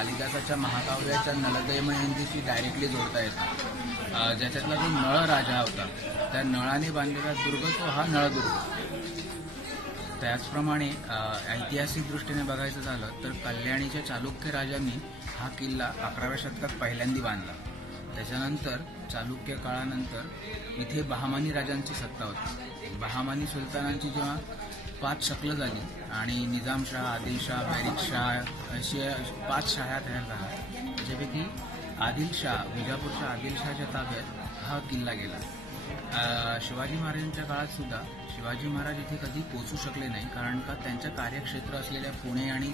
कालिदासाच्या महाकाव्याच्या नलदमयंतीशी directly जोडता येतं। ज्याच्यातला जो नळ राजा होता त्या नळाने बांधलेला दुर्ग तो हा नळदुर्ग। त्याचप्रमाणे ऐतिहासिक दृष्टीने बघायचं झालं तर कल्याणीच्या चालुक्य राजांनी हा किल्ला 11व्या शतकात पहिल्यांदा बांधला। त्याच्यानंतर चालुक्य काळानंतर इथे बहामानी राजांची सत्ता होती। बहामानी सुलतानांची जेव्हा 5 शकलं झाली आणि निजामशाह, आदिलशाह, बॅरिकशाह अशी 5 शाह्या तयार झाल्या, त्याच्यापैकी आदिलशाह, विजापूरच्या आदिलशाहच्या ताब्यात हा किल्ला गेला। शिवाजी महाराजांच्या काळात सुद्धा शिवाजी महाराज इथे कधी पोहोचू शकले नाही, कारण का त्यांचं कार्यक्षेत्र असलेल्या पुणे आणि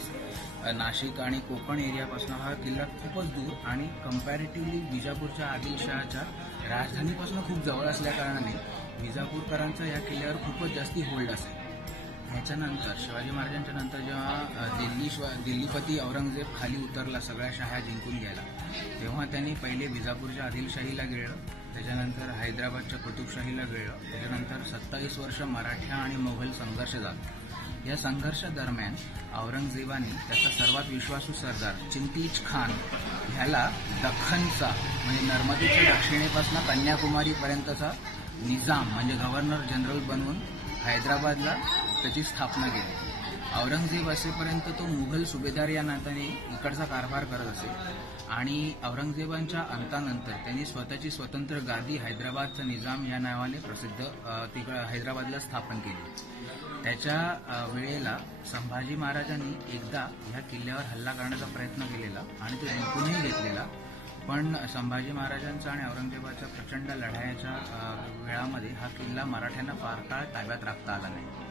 नाशिक आणि कोकण एरियापासून हा किल्ला खूपच दूर आणि कंपॅरेटिव्हली विजापूरच्या आदिलशहाच्या राजधानीपासून खूप जवळ असल्या कारणाने विजापूरकरांचा या किल्ल्यावर खूपच जास्ती होल्ड असेल। ह्याच्यानंतर शिवाजी महाराजांच्या नंतर जेव्हा दिल्लीपती औरंगजेब खाली उतरला सगळ्या शाह्या जिंकून घ्यायला, तेव्हा त्यांनी पहिले विजापूरच्या आदिलशाहीला गिळलं, त्याच्यानंतर हैदराबादच्या कुतुबशाहीला गिळलं, त्याच्यानंतर 27 वर्ष मराठा आणि मोगल संघर्ष झाला। या संघर्षादरम्यान औरंगजेबाने त्याचा सर्वात विश्वासू सरदार चिंतलीच खान ह्याला दख्खनचा म्हणजे नर्मदेच्या दक्षिणेपासून कन्याकुमारीपर्यंतचा निजाम म्हणजे गव्हर्नर जनरल बनवून हैदराबादला त्याची स्थापना केली। औरंगजेब असेपर्यंत तो मुघल सुभेदार या नात्याने इकडचा कारभार करत असे आणि औरंगजेबांच्या अंतानंतर त्यांनी स्वतःची स्वतंत्र गादी हैदराबादचा निजाम या नावाने प्रसिद्ध हैदराबादला स्थापन केली। त्याच्या वेळेला संभाजी महाराजांनी एकदा ह्या किल्ल्यावर हल्ला करण्याचा प्रयत्न केलेला आणि तो जिंकूनही घेतलेला, पण संभाजी महाराजांचा आणि औरंगजेबाच्या प्रचंड लढाईच्या वेळामध्ये हा किल्ला मराठ्यांना फार काळ ताब्यात राखता आला नाही।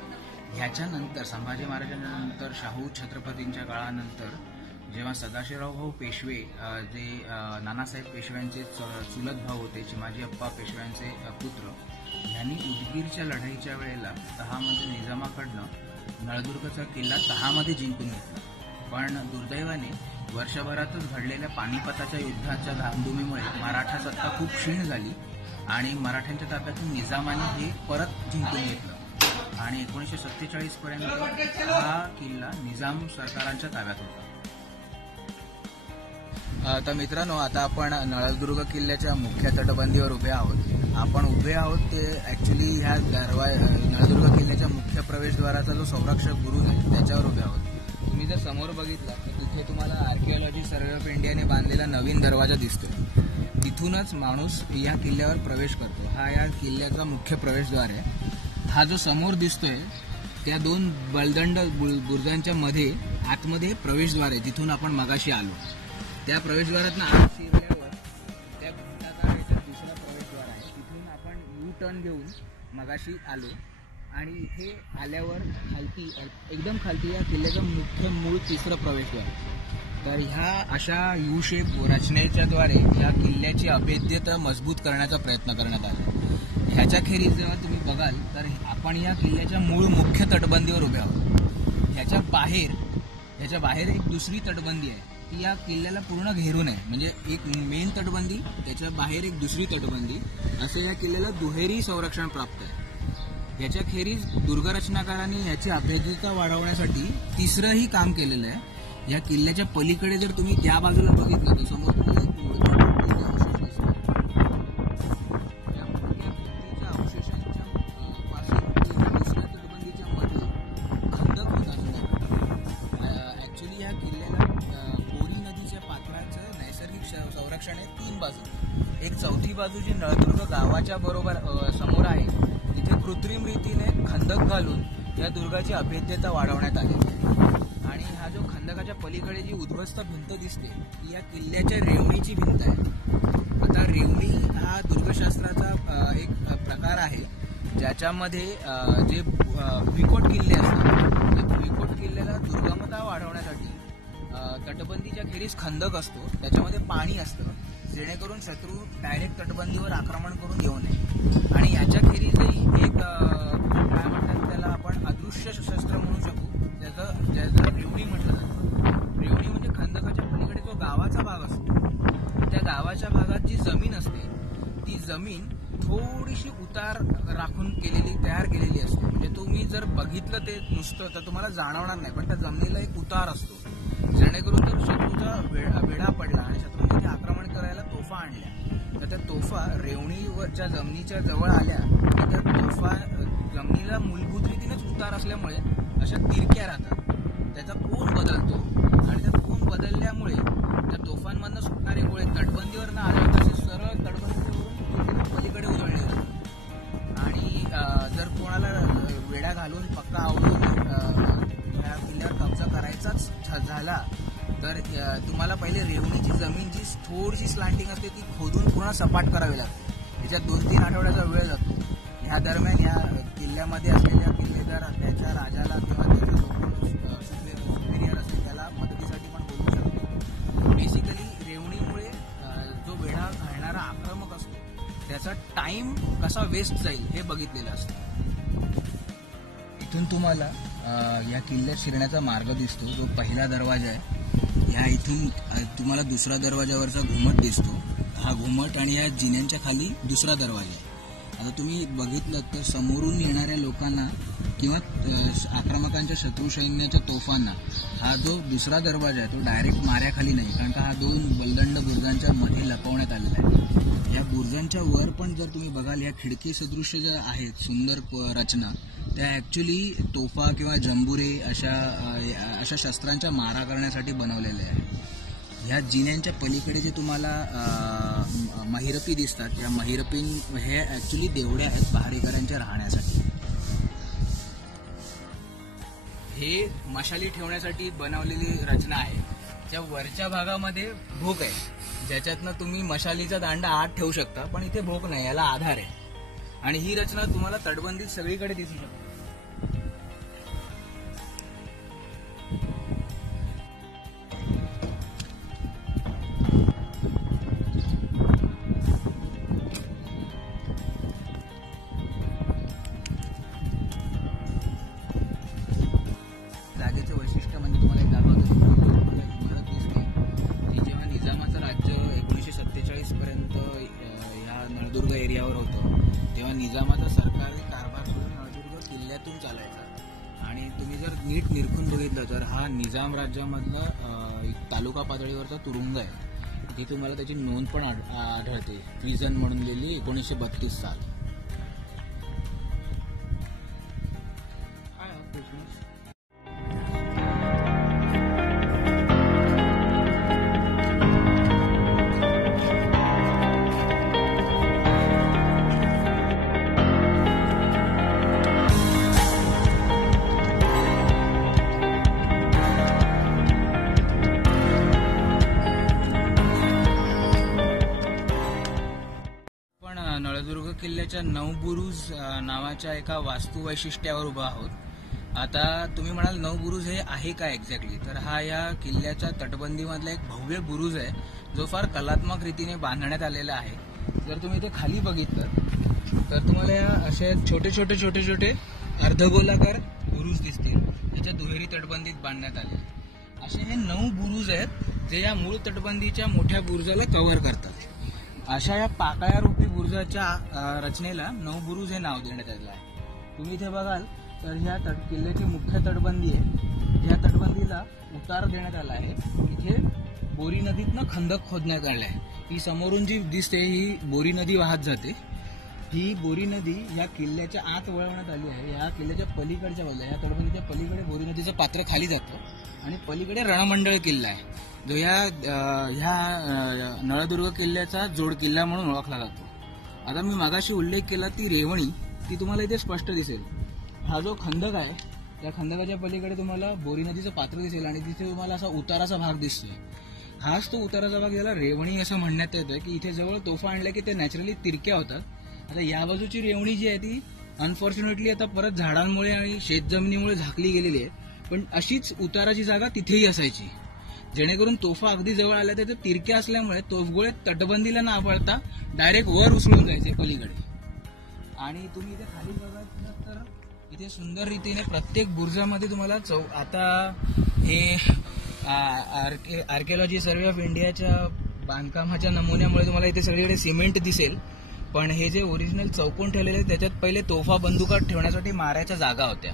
ह्याच्यानंतर संभाजी महाराजांच्या नंतर शाहू छत्रपतींच्या काळानंतर जेव्हा सदाशिवराव पेशवे जे नानासाहेब पेशव्यांचे चुलत भाऊ होते, चिमाजी अप्पा पेशव्यांचे पुत्र, यांनी उदगीरच्या लढाईच्या वेळेला तहामध्ये निजामाकडनं नळदुर्गचा किल्ला तहामध्ये जिंकून घेतला। पण दुर्दैवाने वर्षभरातच घडलेल्या पानिपताच्या युद्धाच्या धामधुमीमुळे मराठा सत्ता खूप क्षीण झाली आणि मराठ्यांच्या ताब्यातून निजामाने हे परत जिंकून घेतलं आणि 1947 पर्यंत हा किल्ला निजाम सरकारांच्या ताब्यात होता। तर मित्रांनो, आता आपण नळदुर्ग किल्ल्याच्या मुख्य तटबंदीवर उभे आहोत। आपण उभे आहोत ते ऍक्च्युली ह्या नळदुर्ग किल्ल्याच्या मुख्य प्रवेशद्वाराचा जो संरक्षक बुरुज आहे त्याच्यावर उभे आहोत। तुम्ही जर समोर बघितला तर तिथे तुम्हाला आर्किओलॉजी सर्वे ऑफ इंडियाने बांधलेला नवीन दरवाजा दिसतो। तिथूनच माणूस या किल्ल्यावर प्रवेश करतो। हा या किल्ल्याचा मुख्य प्रवेशद्वार आहे। हा जो समोर दिसतोय त्या 2 बलदंड बुरुजांच्या मध्ये आतमध्ये प्रवेशद्वार आहे, जिथून आपण मगाशी आलो। त्या प्रवेशद्वारातून आत शिरल्यावर त्या घंटागाडीचा दुसरा प्रवेशद्वार आहे, तिथून आपण यू टर्न घेऊन मगाशी आलो आणि इथे आल्यावर खालती एकदम खालती या किल्ल्याचं मुख्य मूळ तिसरं प्रवेशद्वार। तर ह्या अशा यू शेप रचनेच्या द्वारे या किल्ल्याची अभेद्यता मजबूत करण्याचा प्रयत्न करण्यात आला। ह्याच्याखेरीज जेव्हा तुम्ही बघाल तर आपण या किल्ल्याच्या मूळ मुख्य तटबंदीवर उभे आहोत। ह्याच्या बाहेर एक दुसरी तटबंदी आहे, ती या किल्ल्याला पूर्ण घेरून आहे। म्हणजे एक मेन तटबंदी, त्याच्या बाहेर एक दुसरी तटबंदी, असं या किल्ल्याला दुहेरी संरक्षण प्राप्त आहे। याच्याखेरीज दुर्गरचनाकारांनी याची अभेद्यता वाढवण्यासाठी तिसरंही काम केलेलं आहे। या किल्ल्याच्या पलीकडे जर तुम्ही त्या बाजूला बघितलं तर समोर ऍक्च्युली या किल्ल्याला कोरी नदीच्या पात्राचं नैसर्गिक संरक्षण आहे 3 बाजू। एक चौथी बाजू जी नळदुर्ग गावाच्या बरोबर समोर आहे, तिथे कृत्रिम रीतीने खंदक घालून या दुर्गाची अभेद्यता वाढवण्यात आली आणि हा जो खंदकाच्या पलीकडे जी उद्ध्वस्त भिंत दिसते ती या किल्ल्याच्या रेवणीची भिंत आहे। आता रेवणी हा दुर्गशास्त्राचा एक प्रकार आहे, ज्याच्यामध्ये जे भुईकोट किल्ले असतात, त्या भुईकोट किल्ल्याला दुर्गमता वाढवण्यासाठी तटबंदीच्या खेरीज खंदक असतो, त्याच्यामध्ये पाणी असतं, जेणेकरून शत्रू डायरेक्ट तटबंदीवर आक्रमण करून येऊ नये। आणि याच्या खेरीजही एक काय म्हणतात त्याला आपण अदृश्य शस्त्र म्हणू शकू, ज्याचं रेवणी म्हटलं जातं। रेवणी म्हणजे खंदकाच्या पलीकडे जो गावाचा भाग असतो, त्या गावाच्या भागात जी जमीन असते ती जमीन थोडीशी उतार राखून तयार केलेली असते। म्हणजे तुम्ही जर बघितलं ते नुसतं तर तुम्हाला जाणवणार नाही, पण त्या जमिनीला एक उतार असतो जेणेकरून जर शत्रूचा वेढा पडला आणि शत्रूने तिथे आक्रमण करायला तोफा आणल्या तर त्या तोफा रेवणीवरच्या जमिनीच्या जवळ आल्या तर त्या तोफा जमिनीला मूलभूत रीतीनेच उतार असल्यामुळे अशा तिरक्या राहतात. त्याचा कोन बदलतो आणि त्या कोन बदलल्यामुळे त्या तोफांमधनं सुटणारे गोळे तटबंदीवर न आले तसे सरळ तटबंदीवरून पलीकडे उधळले जातात. आणि जर कोणाला वेढा घालून पक्का आवडून ह्या किल्ल्यावर कब्जा करायचाच झाला तर तुम्हाला पहिले रेवणीची जमीन जी थोडीशी स्लांटिंग असते ती खोदून पूर्ण सपाट करावी लागते. त्याच्यात 2-3 आठवड्याचा वेळ जातो. ह्या दरम्यान ह्या किल्ल्यामध्ये असलेल्या किल्लेदार त्याच्या राजाला किंवा त्याच्या सुपेरियर असेल त्याला मदतीसाठी पण बोलू शकतो. बेसिकली रेवणीमुळे जो वेढा घालणारा आक्रमक असतो त्याचा टाइम कसा वेस्ट जाईल हे बघितलेलं असतं. इथून तुम्हाला या किल्ल्यात शिरण्याचा मार्ग दिसतो. जो पहिला दरवाजा आहे ह्या इथून तुम्हाला दुसरा दरवाजावरचा घुमट दिसतो. हा घुमट आणि या जिन्यांच्या खाली दुसरा दरवाजा आहे. आता तुम्ही बघितलं तर समोरून येणाऱ्या लोकांना किंवा आक्रमकांच्या शत्रू सैन्याच्या तोफांना हा जो दुसरा दरवाजा आहे तो डायरेक्ट माऱ्याखाली नाही, कारण का हा 2 बलदंड बुर्जांच्या मध्ये लपवण्यात आलेला आहे. या बुर्जांच्या वर पण जर तुम्ही बघाल या खिडकी सदृश्य ज्या आहेत सुंदर रचना त्या ॲक्च्युली तोफा किंवा जंबुरे अशा शस्त्रांच्या मारा करण्यासाठी बनवलेल्या आहेत. ह्या जिन्यांच्या पलीकडे जे तुम्हाला महिरपी दिसतात या महिरपी हे ॲक्च्युली देवड्या आहेत पहारेकऱ्यांच्या राहण्यासाठी. हे मशाली ठेवण्यासाठी बनवलेली रचना आहे. त्या वरच्या भागामध्ये भोक आहे ज्याच्यातनं तुम्ही मशालीचा दांडा आत ठेवू शकता, पण इथे भोक नाही, याला आधार आहे. आणि ही रचना तुम्हाला तटबंदीत सगळीकडे दिसू शकते. जागेचं वैशिष्ट्य म्हणजे तुम्हाला एक दाखवतो. इमारत दिसते ती जेव्हा निजामाचं राज्य 1947 पर्यंत ह्या नळदुर्ग एरियावर होतं तेव्हा निजामाचा सरकारी कारभार सुरू नळदुर्ग किल्ल्यातून चालायचा. आणि तुम्ही जर नीट निरखून बघितलं तर हा निजाम राज्यामधलं तालुका पातळीवरचा तुरुंग आहे. इथे तुम्हाला त्याची नोंद पण आढळते, प्रिझन म्हणून लिहिली 1932 साल. नळदुर्ग किल्ल्याच्या 9 बुरुज नावाच्या एका वास्तुवैशिष्ट्यावर उभा आहोत. आता तुम्ही म्हणाल 9 बुरुज हे आहे काय एक्झॅक्टली, तर हा या किल्ल्याच्या तटबंदीमधला एक भव्य बुरुज आहे जो फार कलात्मक रीतीने बांधण्यात आलेला आहे. जर तुम्ही ते खाली बघितलं तर तुम्हाला या असे छोटे छोटे अर्धगोलाकार बुरुज दिसतील त्याच्या दुहेरी तटबंदीत बांधण्यात आले. असे हे 9 बुरुज आहेत जे या मूळ तटबंदीच्या मोठ्या बुरुजाला कव्हर करतात. अशा या पाकळ्या रूपी बुरुजाच्या रचनेला 9 बुरुज हे नाव देण्यात आलेलं आहे. तुम्ही इथे बघाल तर ह्या किल्ल्याची मुख्य तटबंदी आहे. या तटबंदीला उतार देण्यात आला आहे. इथे बोरी नदीतनं खंदक खोदण्यात आले आहे. ही समोरून जी दिसते ही बोरी नदी वाहत जाते. ही बोरी नदी या किल्ल्याच्या आत वळवण्यात आली आहे. या किल्ल्याच्या पलीकडच्या बाजूला या तटबंदीच्या पलीकडे बोरी नदीचं पात्र खाली जातं आणि पलीकडे रणमंडळ किल्ला आहे जो ह्या नळदुर्ग किल्ल्याचा जोड किल्ला म्हणून ओळखला जातो. आता मी मागाशी उल्लेख केला ती रेवणी ती तुम्हाला इथे स्पष्ट दिसेल. हा जो खंदक आहे त्या खंदकाच्या पलीकडे तुम्हाला बोरी नदीचं पात्र दिसेल आणि तिथे तुम्हाला असा उताराचा भाग दिसतोय. हाच तो उताराचा भाग याला रेवणी असं म्हणण्यात येतं की इथे जवळ तोफा आणल्या की ते नॅचरली तिरक्या होतात. आता या बाजूची रेवणी जी आहे ती अनफॉर्च्युनेटली आता परत झाडांमुळे आणि शेतजमिनीमुळे झाकली गेलेली आहे. पण अशीच उताराची जागा तिथेही असायची जेणेकरून तोफा अगदी जवळ आल्या तर तिरक्या असल्यामुळे तोफगोळे तटबंदीला न आपळता डायरेक्ट वर उचलून जायचे पलीकडे. आणि तुम्ही इथे खाली बघाल तर इथे सुंदर रीतीने प्रत्येक बुर्जामध्ये तुम्हाला आता हे आर्किओलॉजी सर्व्हे ऑफ इंडियाच्या बांधकामाच्या नमुन्यामुळे तुम्हाला इथे सगळीकडे सिमेंट दिसेल. पण हे जे ओरिजिनल चौकोन ठेवलेले त्याच्यात पहिले तोफा बंदुका ठेवण्यासाठी माऱ्याच्या जागा होत्या.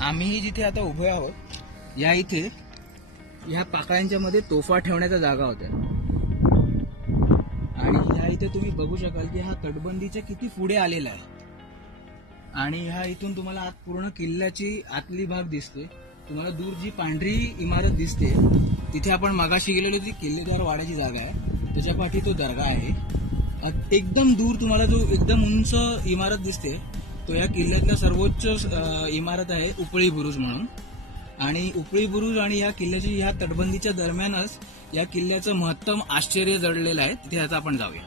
आम्हीही जिथे आता उभे आहोत या इथे ह्या पाकळ्यांच्या मध्ये तोफा ठेवण्याच्या जागा होत्या. आणि ह्या इथे तुम्ही बघू शकाल की हा तटबंदीच्या किती पुढे आलेला आहे. आणि ह्या इथून तुम्हाला आत पूर्ण किल्ल्याची आतली भाग दिसते. तुम्हाला दूर जी पांढरी इमारत दिसते तिथे आपण मगाशी गेलेली ती किल्लेदार वाड्याची जागा आहे. त्याच्या पाठी तो दर्गा आहे. एकदम दूर तुम्हाला जो एकदम उंच इमारत दिसते तो या किल्ल्यातला सर्वोच्च इमारत आहे उपळी बुरुज म्हणून. आणि उपळी बुरुज आणि या किल्ल्याची ह्या तटबंदीच्या दरम्यानच या किल्ल्याचं महत्तम आश्चर्य जडलेलं आहे. तिथे आता आपण जाऊया.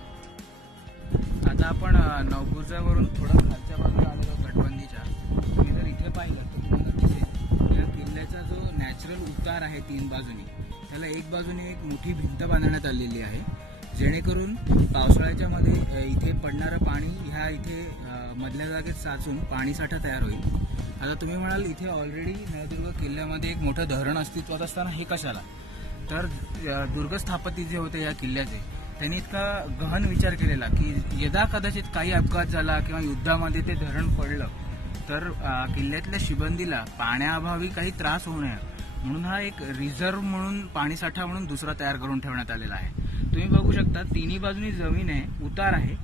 आता आपण नवबुर्जावरून थोडं खालच्या बाजूला आलेलो तटबंदीच्या. तुम्ही जर इथे पाहिलं तर तुम्हाला दिसेल या किल्ल्याचा जो नॅचरल उतार आहे 3 बाजूनी, त्याला एक बाजूने एक मोठी भिंत बांधण्यात आलेली आहे, जेणेकरून पावसाळ्याच्या मध्ये इथे पडणारं पाणी ह्या इथे मधल्या जागेत साचून पाणीसाठा तयार होईल. आता तुम्ही म्हणाल इथे ऑलरेडी नळदुर्ग किल्ल्यामध्ये एक मोठं धरण अस्तित्वात असताना हे कशाला? तर दुर्ग स्थापती जे होते या किल्ल्याचे त्यांनी इतका गहन विचार केलेला की यदा कदाचित काही अपघात झाला किंवा युद्धामध्ये ते धरण पडलं तर किल्ल्यातल्या शिबंदीला पाण्याअभावी काही त्रास होऊ नये म्हणून हा एक रिझर्व्ह म्हणून पाणीसाठा म्हणून दुसरा तयार करून ठेवण्यात आलेला आहे. तुम्ही बघू शकता तिन्ही बाजूनी जमीन आहे, उतार आहे.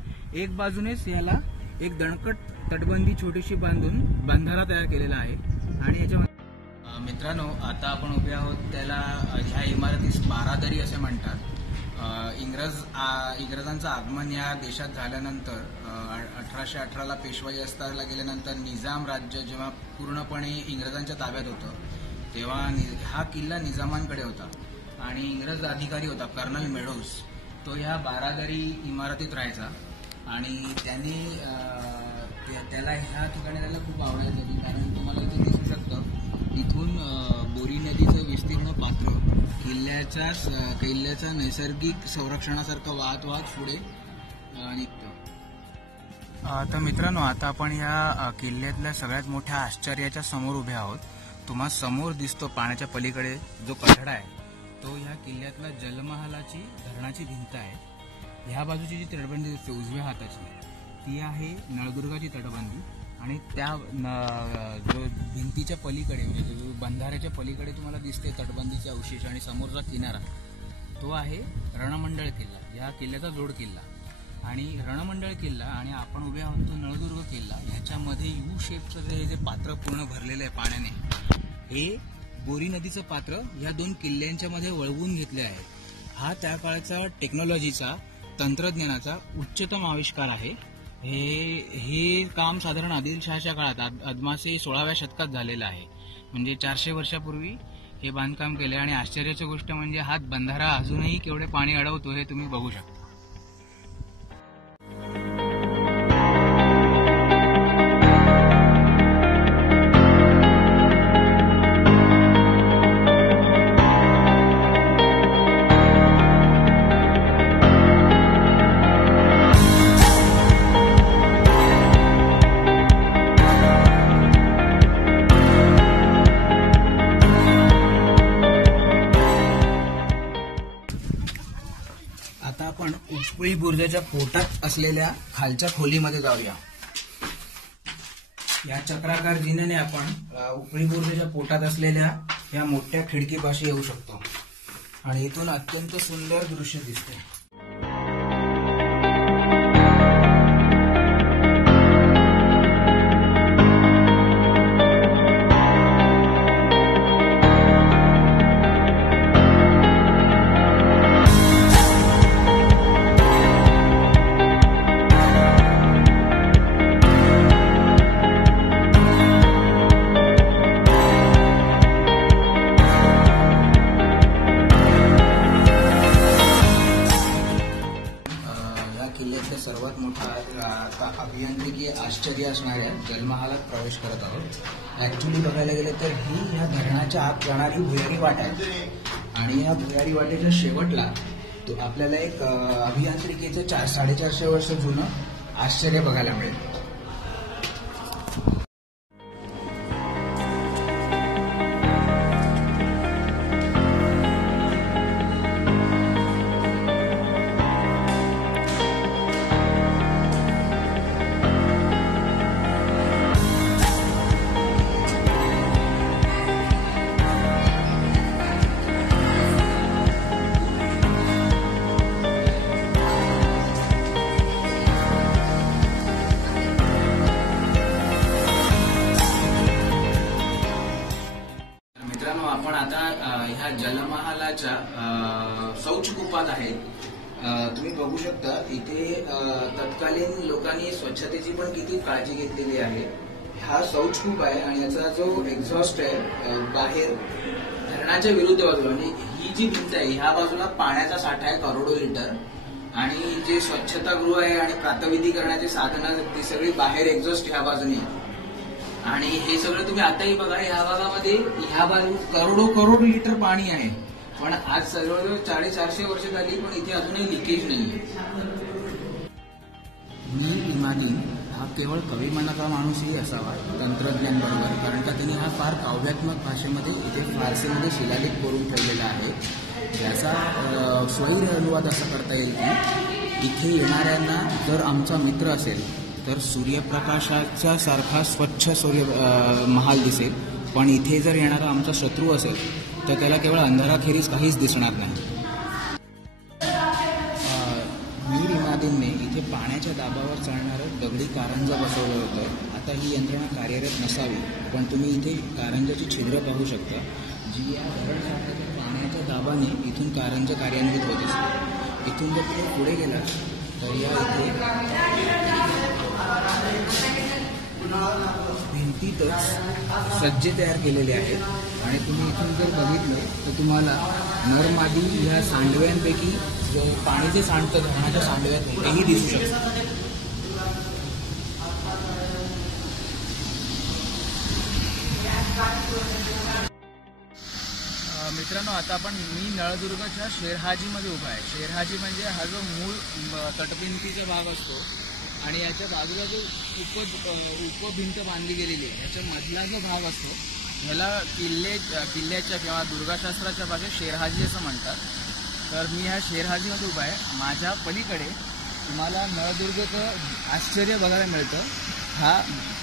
एक बाजूनेच याला एक दणकट तटबंदी छोटीशी बांधून बंधारा तयार केलेला आहे. आणि याच्यामध्ये मित्रांनो आता आपण उभे आहोत त्याला ह्या इमारतीस बारादरी असे म्हणतात. इंग्रजांचं आगमन या देशात झाल्यानंतर 1818ला पेशवाई असताना गेल्यानंतर निजाम राज्य जेव्हा पूर्णपणे इंग्रजांच्या ताब्यात होतं तेव्हा हा किल्ला निजामांकडे होता आणि इंग्रज अधिकारी होता कर्नल मेडोज, तो ह्या बारादरी इमारतीत राहायचा. आणि त्यांनी त्याला ह्या ठिकाणी त्याला खूप आवडायचं कारण तुम्हाला इथे दिसू शकतं इथून बोरी नदीचं विस्तीर्ण पात्र किल्ल्याच्या नैसर्गिक संरक्षणासारखं वाहत पुढे निघतं. तर मित्रांनो आता आपण या किल्ल्यातल्या सगळ्यात मोठ्या आश्चर्याच्या समोर उभे आहोत. तुम्हाला समोर दिसतो पाण्याच्या पलीकडे जो कठडा आहे तो ह्या किल्ल्यातला जलमहालाची धरणाची भिंत आहे. ह्या बाजूची जी तटबंदी दिसते उजव्या हाताची ती आहे नळदुर्गाची तटबंदी. आणि त्या जो भिंतीच्या पलीकडे म्हणजे जो बंधाऱ्याच्या पलीकडे तुम्हाला दिसते तटबंदीचे अवशेष आणि समोरचा किनारा तो आहे रणमंडळ किल्ला, या किल्ल्याचा जोड किल्ला. आणि रणमंडळ किल्ला आणि आपण उभे आहोत तो नळदुर्ग किल्ला ह्याच्यामध्ये यू शेपचं जे पात्र पूर्ण भरलेलं आहे पाण्याने हे बोरी नदीचं पात्र या 2 किल्ल्यांच्या मध्ये वळवून घेतले आहे. हा त्या काळाचा टेक्नॉलॉजीचा तंत्रज्ञानाचा उच्चतम आविष्कार आहे. हे काम साधारण आदिलशहाच्या काळात अदमासे 16व्या शतकात झालेलं आहे. म्हणजे 400 वर्षापूर्वी हे बांधकाम केले. आणि आश्चर्याची गोष्ट म्हणजे हा बंधारा अजूनही केवढे पाणी अडवतो हे तुम्ही बघू शकता. उपळी बुरुजाच्या पोटात असलेल्या खालच्या खोलीमध्ये जाऊया. या चक्राकार जिन्याने आपण उपळी बुरुजाच्या पोटात असलेल्या या मोठ्या खिडकीपाशी येऊ शकतो आणि इथून अत्यंत सुंदर दृश्य दिसते. सर्वात मोठा अभियांत्रिकी आश्चर्य असणाऱ्या जलमहालात प्रवेश करत आहोत. ऍक्च्युली बघायला गेलं तर ही या धरणाच्या आत जाणारी भुयारी वाट आहे आणि या भुयारी वाटेच्या शेवटला तो आपल्याला एक अभियांत्रिकीचं 450 वर्ष जुनं आश्चर्य बघायला मिळेल. तुम्ही बघू शकता इथे तत्कालीन लोकांनी स्वच्छतेची पण किती काळजी घेतलेली आहे. हा शौचकूप आहे आणि याचा जो एक्झॉस्ट आहे बाहेर धरणाच्या विरुद्ध बाजूला, म्हणजे ही जी भिंत आहे ह्या बाजूला पाण्याचा साठा आहे करोडो लिटर, आणि जे स्वच्छतागृह आहे आणि प्रातविधी करण्याची साधनं ती सगळी बाहेर एक्झॉस्ट ह्या बाजूने. आणि हे सगळं तुम्ही आताही बघा, ह्या भागामध्ये ह्या बाजू करोडो लिटर पाणी आहे, पण आज जवळजवळ 450 वर्ष झाली पण इथे अजूनही लिकेज नाहीये. मीर इमादीन हा केवळ कविमनाचा माणूसही असावा तंत्रज्ञान बरोबर, कारण का त्यांनी हा फार काव्यात्मक भाषेमध्ये इथे फारसीमध्ये शिलालेख करून ठेवलेला आहे, ज्याचा स्वैर अनुवाद असा करता येईल की इथे येणाऱ्यांना जर आमचा मित्र असेल तर सूर्यप्रकाशाच्या सारखा स्वच्छ महाल दिसेल, पण इथे जर येणारा आमचा शत्रू असेल तर त्याला केवळ अंधाराखेरीज काहीच दिसणार नाही. मीर इमादीनने इथे पाण्याच्या दाबावर चालणारं दगडी कारंजा बसवलं होतं. आता ही यंत्रणा कार्यरत नसावी, पण तुम्ही इथे कारंजाची छिद्र पाहू शकता, जी या पाण्याच्या दाबाने इथून कारंजा कार्यान्वित होत असते. इथून जर तुम्ही पुढे गेला तर या इथे भिंतीतच सज्जे तयार केलेले आहेत, आणि तुम्ही इथून जर बघितलं तर तुम्हाला नरमादी ह्या सांडव्यांपैकी जो पाणी जे सांडतं धरणाच्या सांडव्यात तेही दिसू शकतं. मित्रांनो, आता आपण मी नळदुर्गच्या शेरहाजीमध्ये उभा आहे. शेरहाजी म्हणजे हा जो मूळ तटभिंतीचा भाग असतो आणि याच्या बाजूला जो उपभिंत बांधली गेलेली आहे याच्या मधला जो भाग असतो ह्याला किल्ल्याच्या किंवा दुर्गाशास्त्राच्या भाषेत शेरहाजी असं म्हणतात. तर मी ह्या शेरहाजीमध्ये उभा आहे. माझ्या पलीकडे तुम्हाला नळदुर्गचं आश्चर्य बघायला मिळतं. हा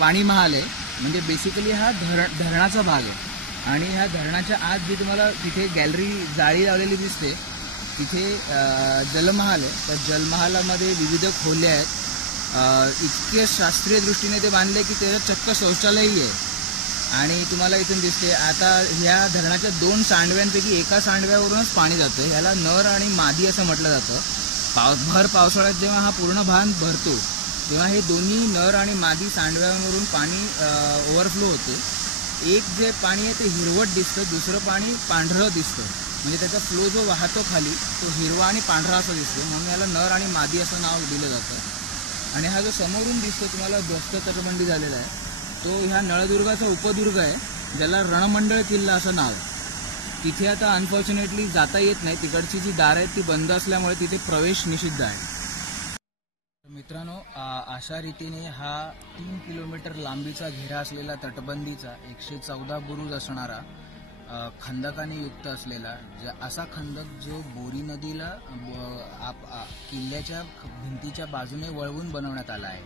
पाणी महाल आहे, म्हणजे बेसिकली हा धरणाचा भाग आहे, आणि ह्या धरणाच्या आत जी तुम्हाला तिथे गॅलरी जाळी लावलेली दिसते तिथे जलमहाल आहे. तर जलमहालामध्ये विविध खोल्या आहेत. इतके शास्त्रीय दृष्टीने ते बांधले की त्याच्यात चक्क शौचालयही आहे. आणि तुम्हाला इथून दिसते आता ह्या धरणाच्या 2 सांडव्यांपैकी एका सांडव्यावरूनच पाणी जातं. ह्याला नर आणि मादी असं म्हटलं जातं. भर पावसाळ्यात जेव्हा हा पूर्ण बांध भरतो तेव्हा हे दोन्ही नर आणि मादी सांडव्यांवरून पाणी ओव्हरफ्लो होते. एक जे पाणी आहे ते हिरवट दिसतं, दुसरं पाणी पांढरं दिसतं, म्हणजे त्याचा फ्लो जो वाहतो खाली तो हिरवा आणि पांढरा असा दिसतो, म्हणून याला नर आणि मादी असं नाव दिलं जातं. आणि हा जो समोरून दिसतो तुम्हाला ध्वस्त तटबंदी झालेला आहे तो ह्या नळदुर्गाचा उपदुर्ग आहे, ज्याला रणमंडळ किल्ला असं नाव आहे. तिथे आता अनफॉर्च्युनेटली जाता येत नाही, तिकडची जी दारं आहेत ती बंद असल्यामुळे तिथे प्रवेश निषिद्ध आहे. मित्रांनो, अशा रीतीने हा 3 किलोमीटर लांबीचा घेरा असलेला तटबंदीचा 114 बुरुज असणारा खंदकाने युक्त असलेला असा खंदक जो बोरी नदीला किल्ल्याच्या भिंतीच्या बाजूने वळवून बनवण्यात आला आहे.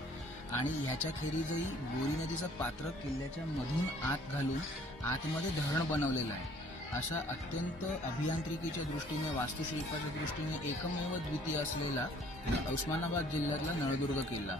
आणि ह्याच्या खेरीजही बोरी नदीचं पात्र किल्ल्याच्या मधून आत घालून आतमध्ये धरण बनवलेलं आहे. अशा अत्यंत अभियांत्रिकीच्या दृष्टीने वास्तुशिल्पाच्या दृष्टीने एकमेव द्वितीय असलेला उस्मानाबाद जिल्ह्यातला नळदुर्ग किल्ला.